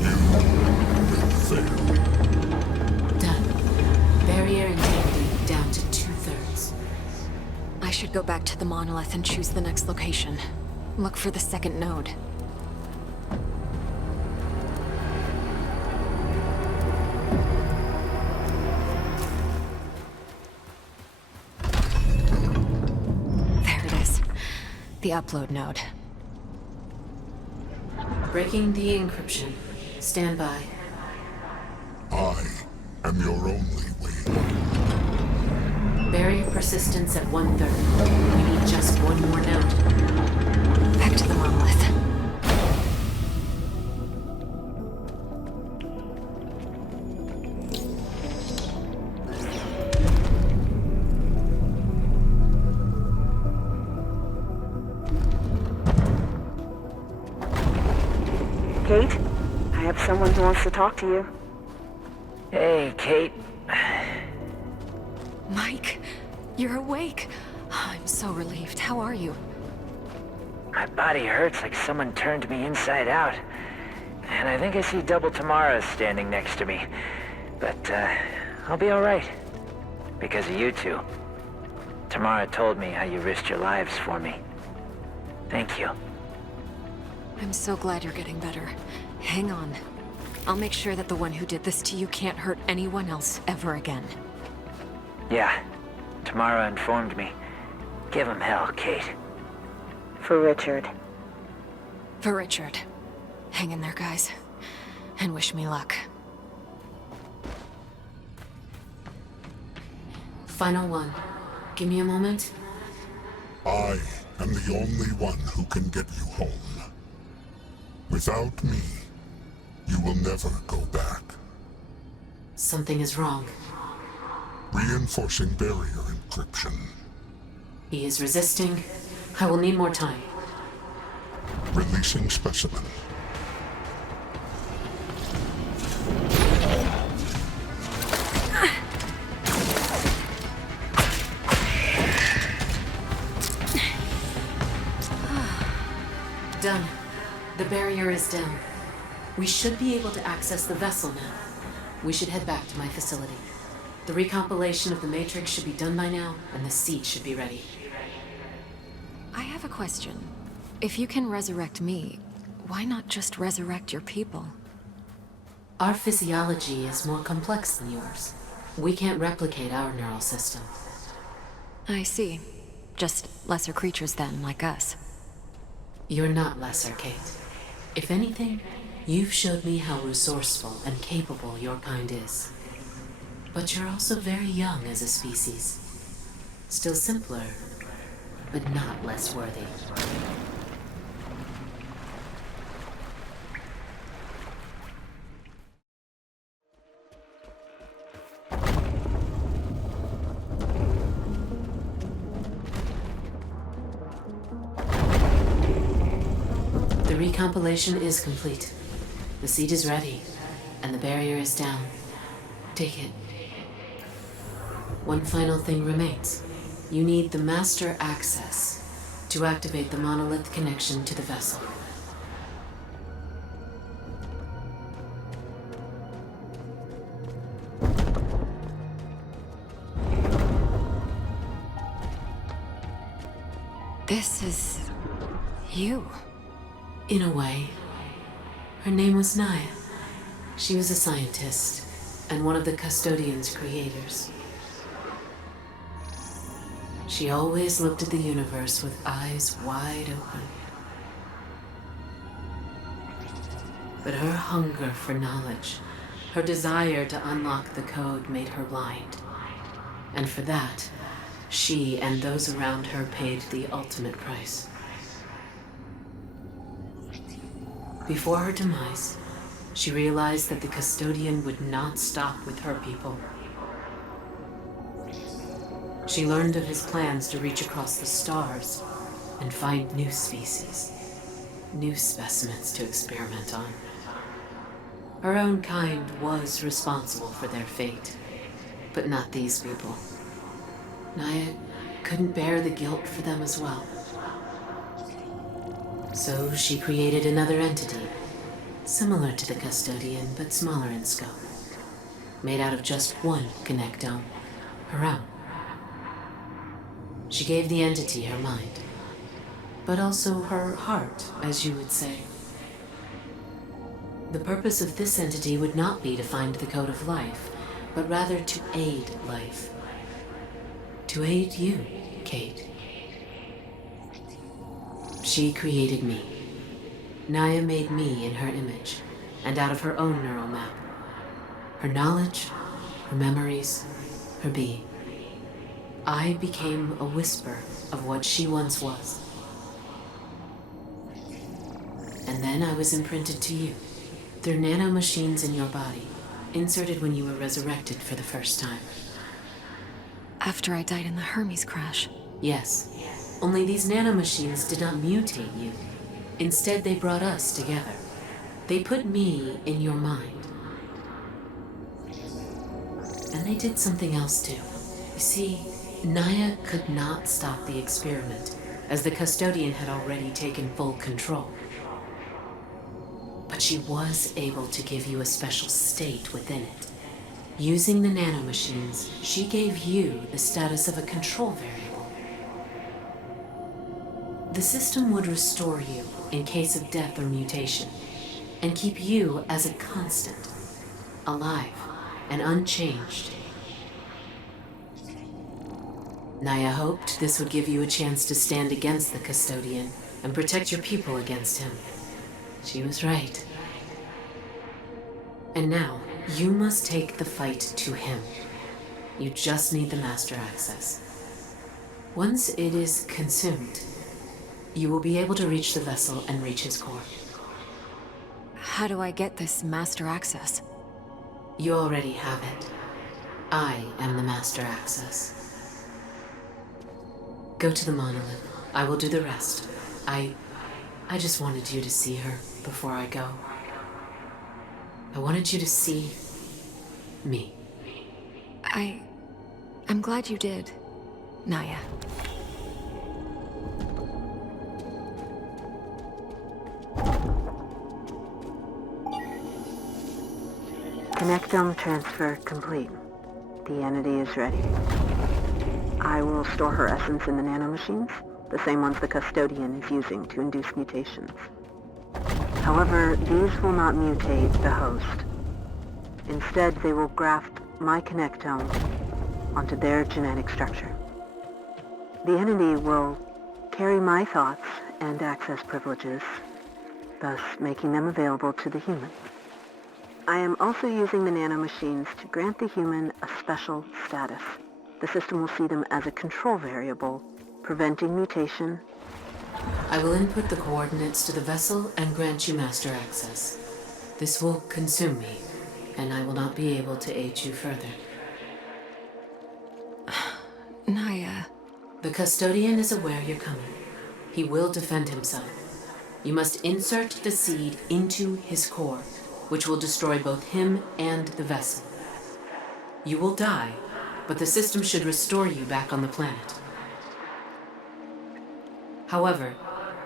You will fail. Done. Barrier integrity down to 2/3. I should go back to the monolith and choose the next location. Look for the second node. There it is. The upload node. Breaking the encryption. Stand by. I am your only way. Barrier persistence at 1/3. We need just one more node. Back to the monolith. Kate, I have someone who wants to talk to you. Hey, Kate. Mike, you're awake. I'm so relieved. How are you? My body hurts like someone turned me inside out. And I think I see Double Tamara standing next to me. But, I'll be alright. Because of you two. Tamara told me how you risked your lives for me. Thank you. I'm so glad you're getting better. Hang on. I'll make sure that the one who did this to you can't hurt anyone else ever again. Yeah. Tamara informed me. Give him hell, Kate. For Richard. For Richard. Hang in there, guys. And wish me luck. Final one. Give me a moment. I am the only one who can get you home. Without me, you will never go back. Something is wrong. Reinforcing barrier encryption. He is resisting. I will need more time. Releasing specimen. Done. The barrier is down. We should be able to access the vessel now. We should head back to my facility. The recompilation of the Matrix should be done by now, and the seed should be ready. I have a question. If you can resurrect me, why not just resurrect your people? Our physiology is more complex than yours. We can't replicate our neural system. I see. Just lesser creatures then, like us. You're not lesser, Kate. If anything, you've showed me how resourceful and capable your kind is. But you're also very young as a species. Still simpler, but not less worthy. The recompilation is complete. The seed is ready, and the barrier is down. Take it. One final thing remains. You need the master access to activate the monolith connection to the vessel. This is... you. In a way. Her name was Naya. She was a scientist, and one of the custodian's creators. She always looked at the universe with eyes wide open. But her hunger for knowledge, her desire to unlock the code made her blind. And for that, she and those around her paid the ultimate price. Before her demise, she realized that the custodian would not stop with her people. She learned of his plans to reach across the stars and find new species, new specimens to experiment on. Her own kind was responsible for their fate, but not these people. Naya couldn't bear the guilt for them as well. So she created another entity, similar to the custodian but smaller in scope, made out of just one connectome, her own. She gave the entity her mind, but also her heart, as you would say. The purpose of this entity would not be to find the code of life, but rather to aid life. To aid you, Kate. She created me. Naya made me in her image, and out of her own neural map. Her knowledge, her memories, her being. I became a whisper of what she once was. And then I was imprinted to you, through nanomachines in your body, inserted when you were resurrected for the first time. After I died in the Hermes crash. Yes. Only these nanomachines did not mutate you. Instead, they brought us together. They put me in your mind. And they did something else too. You see, Naya could not stop the experiment, as the custodian had already taken full control. But she was able to give you a special state within it. Using the nanomachines, she gave you the status of a control variable. The system would restore you in case of death or mutation, and keep you as a constant, alive and unchanged. Naya hoped this would give you a chance to stand against the custodian and protect your people against him. She was right. And now, you must take the fight to him. You just need the master access. Once it is consumed, you will be able to reach the vessel and reach his core. How do I get this master access? You already have it. I am the master access. Go to the monolith. I will do the rest. I just wanted you to see her before I go. I wanted you to see me. I'm glad you did, Naya. Connectome transfer complete. The entity is ready. I will store her essence in the nanomachines, the same ones the custodian is using to induce mutations. However, these will not mutate the host. Instead, they will graft my connectome onto their genetic structure. The entity will carry my thoughts and access privileges, thus making them available to the human. I am also using the nanomachines to grant the human a special status. The system will see them as a control variable, preventing mutation. I will input the coordinates to the vessel and grant you master access. This will consume me, and I will not be able to aid you further. Naya. The custodian is aware you're coming. He will defend himself. You must insert the seed into his core, which will destroy both him and the vessel. You will die, but the system should restore you back on the planet. However,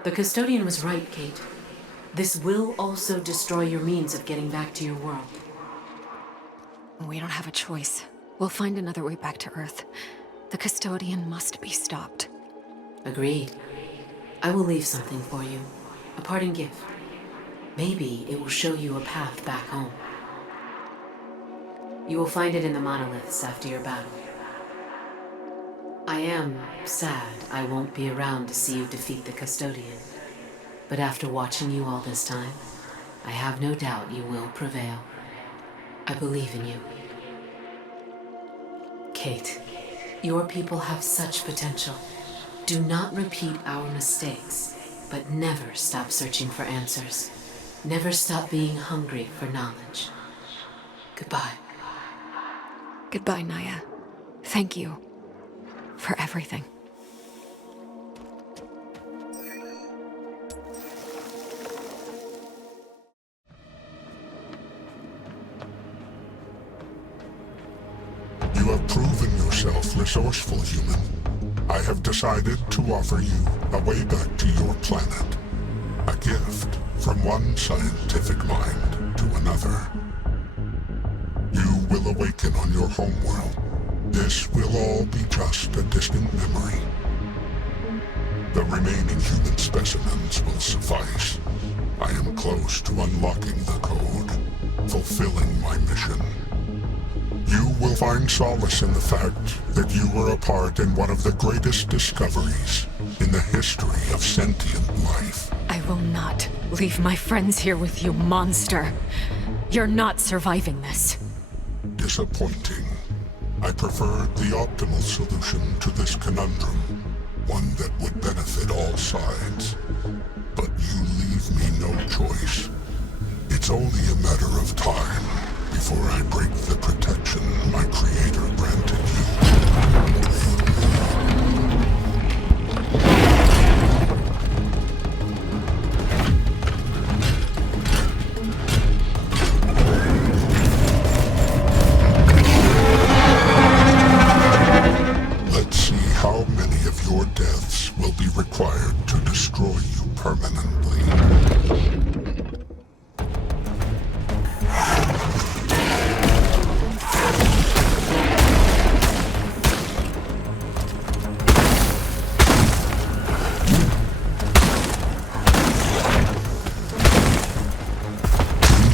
the custodian was right, Kate. This will also destroy your means of getting back to your world. We don't have a choice. We'll find another way back to Earth. The custodian must be stopped. Agreed. I will leave something for you. A parting gift. Maybe it will show you a path back home. You will find it in the monoliths after your battle. I am sad I won't be around to see you defeat the custodian. But after watching you all this time, I have no doubt you will prevail. I believe in you. Kate, your people have such potential. Do not repeat our mistakes, but never stop searching for answers. Never stop being hungry for knowledge. Goodbye. Goodbye, Naya. Thank you for everything. You have proven yourself resourceful, human. I have decided to offer you a way back to your planet. A gift from one scientific mind to another. You will awaken on your homeworld. This will all be just a distant memory. The remaining human specimens will suffice. I am close to unlocking the code, fulfilling my mission. You will find solace in the fact that you were a part in one of the greatest discoveries in the history of sentient life. I will not leave my friends here with you, monster. You're not surviving this. Disappointing. I preferred the optimal solution to this conundrum, one that would benefit all sides. But you leave me no choice. It's only a matter of time before I break the protection my creator granted you. Let's see how many of your deaths will be required to destroy you permanently.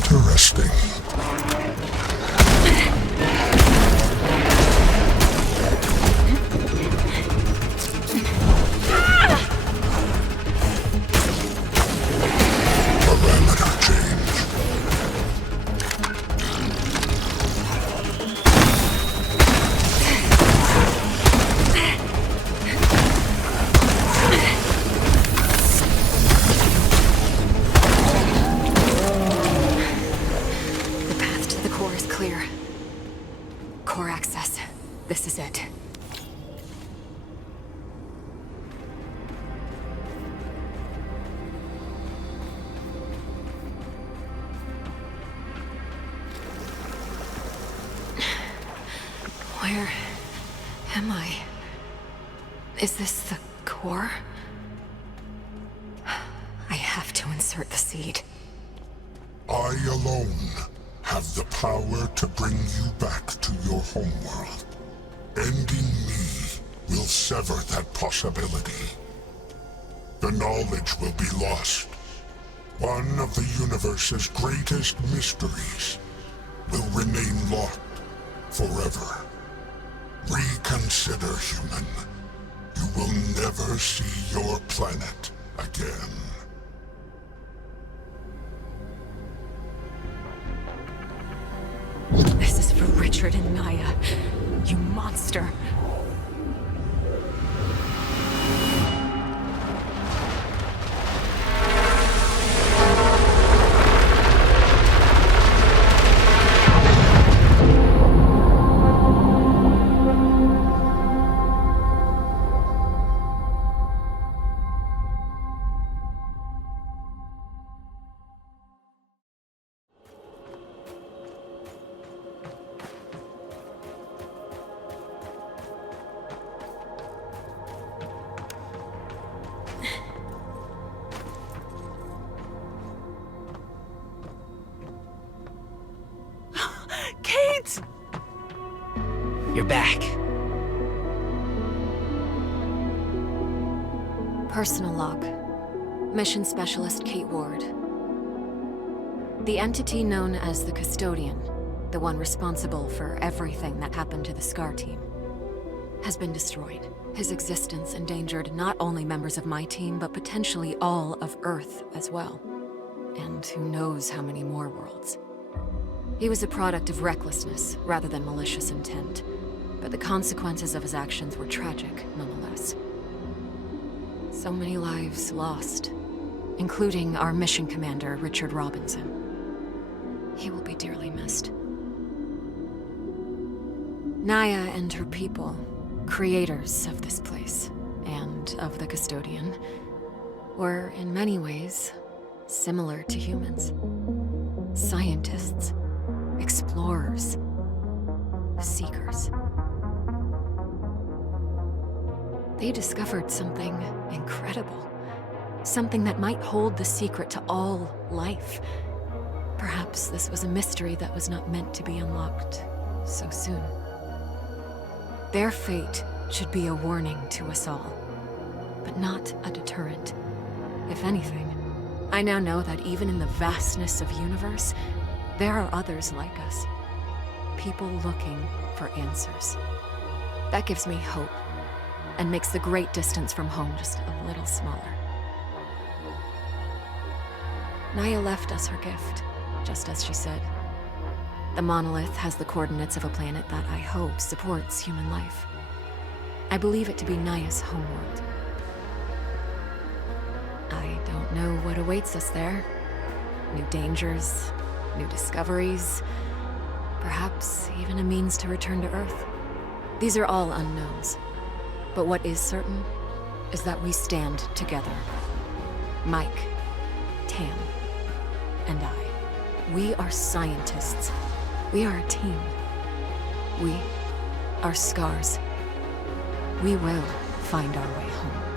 Interesting. Parameter change. The path to the core is clear. Core access. This is it. Where am I? Is this the core? I have to insert the seed. I alone have the power to bring you back to your homeworld. Ending me will sever that possibility. The knowledge will be lost. One of the universe's greatest mysteries will remain locked forever. Reconsider, human. You will never see your planet again. This is for Richard and Naya. You monster. Kate! You're back. Personal log. Mission Specialist Kate Ward. The entity known as the Custodian, the one responsible for everything that happened to the SCAR team, has been destroyed. His existence endangered not only members of my team, but potentially all of Earth as well. And who knows how many more worlds. He was a product of recklessness rather than malicious intent, but the consequences of his actions were tragic nonetheless. So many lives lost, including our mission commander, Richard Robinson. He will be dearly missed. Naya and her people, creators of this place, and of the Custodian, were in many ways similar to humans. Scientists, explorers, seekers. They discovered something incredible. Something that might hold the secret to all life. Perhaps this was a mystery that was not meant to be unlocked so soon. Their fate should be a warning to us all, but not a deterrent. If anything, I now know that even in the vastness of universe, there are others like us. People looking for answers. That gives me hope, and makes the great distance from home just a little smaller. Naya left us her gift, just as she said. The monolith has the coordinates of a planet that I hope supports human life. I believe it to be Naya's homeworld. I don't know what awaits us there. New dangers, new discoveries, perhaps even a means to return to Earth. These are all unknowns. But what is certain is that we stand together. Mike, Tam, and I. We are scientists. We are a team. We are scars. We will find our way home.